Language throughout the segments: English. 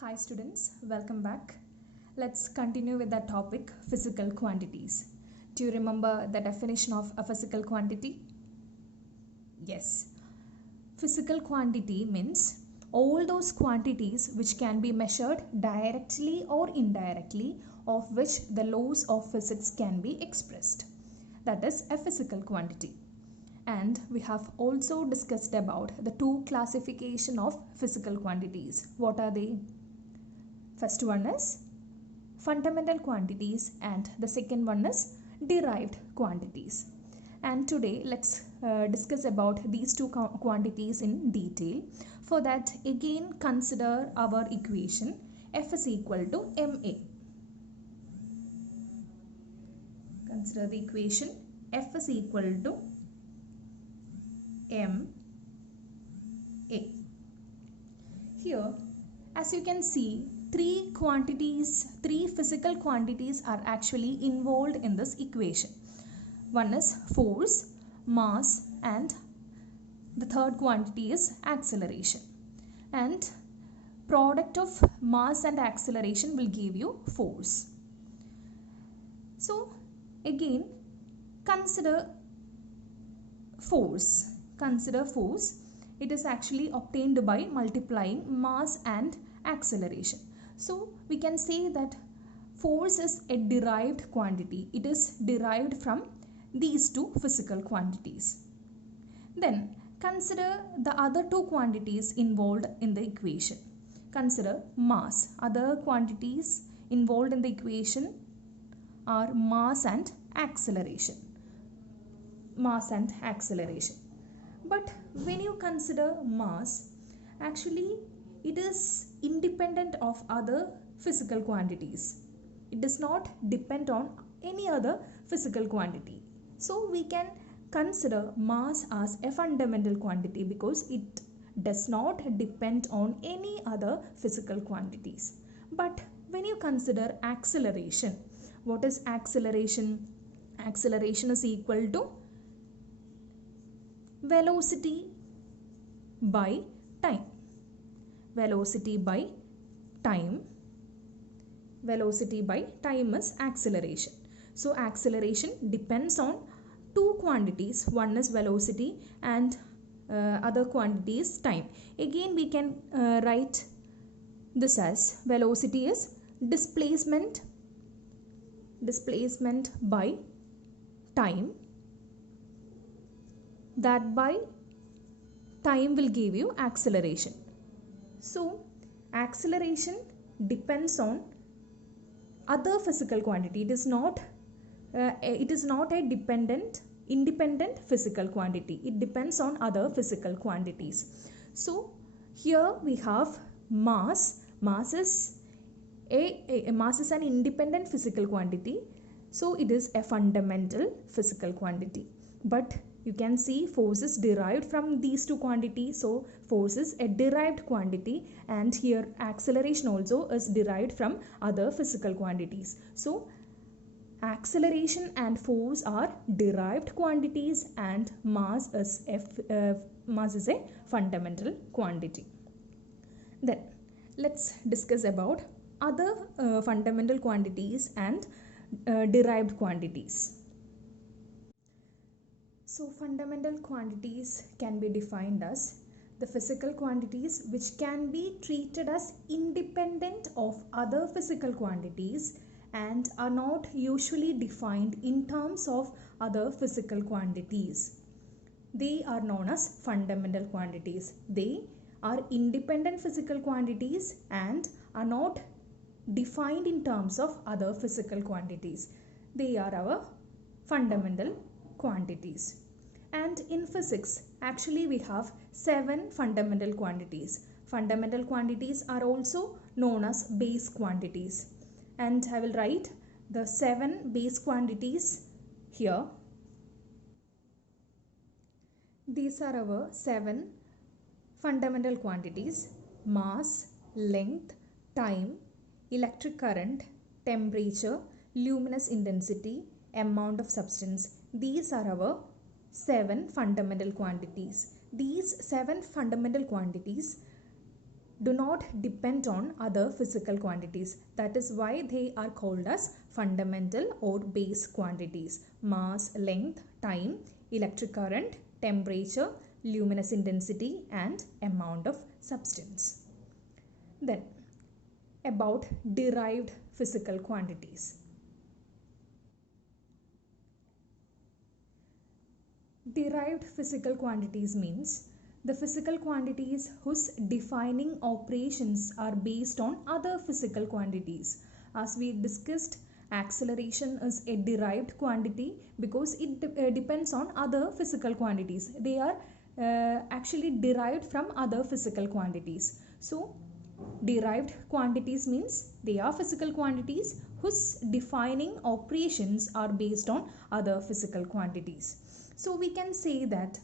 Hi students, welcome back. Let's continue with the topic physical quantities. Do you remember the definition of a physical quantity? Yes. Physical quantity means all those quantities which can be measured directly or indirectly, of which the laws of physics can be expressed. That is a physical quantity. And we have also discussed about the two classification of physical quantities. What are they? First one is fundamental quantities and the second one is derived quantities. And today let's discuss about these two quantities in detail. For that, again consider our equation F is equal to ma. Consider the equation F is equal to ma. Here, as you can see, three physical quantities are actually involved in this equation. One is force, mass, and the third quantity is acceleration. And product of mass and acceleration will give you force. So again, consider force. It is actually obtained by multiplying mass and acceleration. So we can say that force is a derived quantity. It is derived from these two physical quantities. Then consider the other two quantities involved in the equation. Consider mass. Other quantities involved in the equation are mass and acceleration. But when you consider mass, actually it is independent of other physical quantities. It does not depend on any other physical quantity. So we can consider mass as a fundamental quantity because it does not depend on any other physical quantities. But when you consider acceleration, what is acceleration? Acceleration is equal to velocity by time. Velocity by time is acceleration. So acceleration depends on two quantities. One is velocity and other quantity is time. Again we can write this as velocity is displacement by time. That by time will give you acceleration. So acceleration depends on other physical quantity. It is not a independent physical quantity. It depends on other physical quantities. So here we have mass. Mass is an independent physical quantity. So it is a fundamental physical quantity. But you can see force is derived from these two quantities. So force is a derived quantity, and here acceleration also is derived from other physical quantities. So acceleration and force are derived quantities and mass is a fundamental quantity. Then let's discuss about other fundamental quantities and derived quantities. So fundamental quantities can be defined as the physical quantities which can be treated as independent of other physical quantities and are not usually defined in terms of other physical quantities. They are known as fundamental quantities. They are independent physical quantities and are not defined in terms of other physical quantities. They are our fundamental quantities. And in physics, actually we have 7 fundamental quantities. Fundamental quantities are also known as base quantities. And I will write the 7 base quantities here. These are our 7 fundamental quantities: mass, length, time, electric current, temperature, luminous intensity, amount of substance. These are our 7 fundamental quantities. These 7 fundamental quantities do not depend on other physical quantities. That is why they are called as fundamental or base quantities. Mass, length, time, electric current, temperature, luminous intensity, and amount of substance. Then, about derived physical quantities. Derived physical quantities means the physical quantities whose defining operations are based on other physical quantities. As we discussed, acceleration is a derived quantity because it depends on other physical quantities. They are actually derived from other physical quantities. So, derived quantities means they are physical quantities whose defining operations are based on other physical quantities. So, we can say that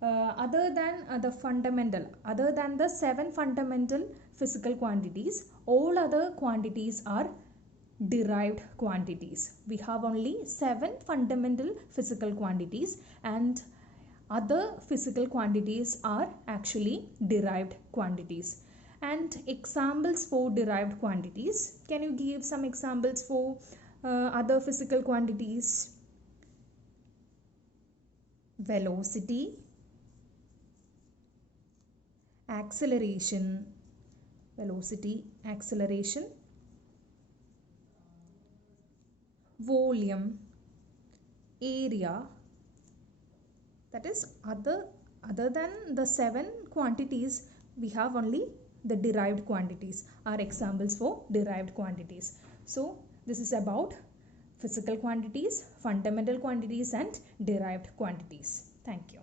other than the 7 fundamental physical quantities, all other quantities are derived quantities. We have only 7 fundamental physical quantities and other physical quantities are actually derived quantities. And examples for derived quantities. Can you give some examples for other physical quantities? Velocity, acceleration, velocity, acceleration, volume, area. That is other than the 7 quantities, we have only the derived quantities are examples for derived quantities. So this is about physical quantities, fundamental quantities and derived quantities. Thank you.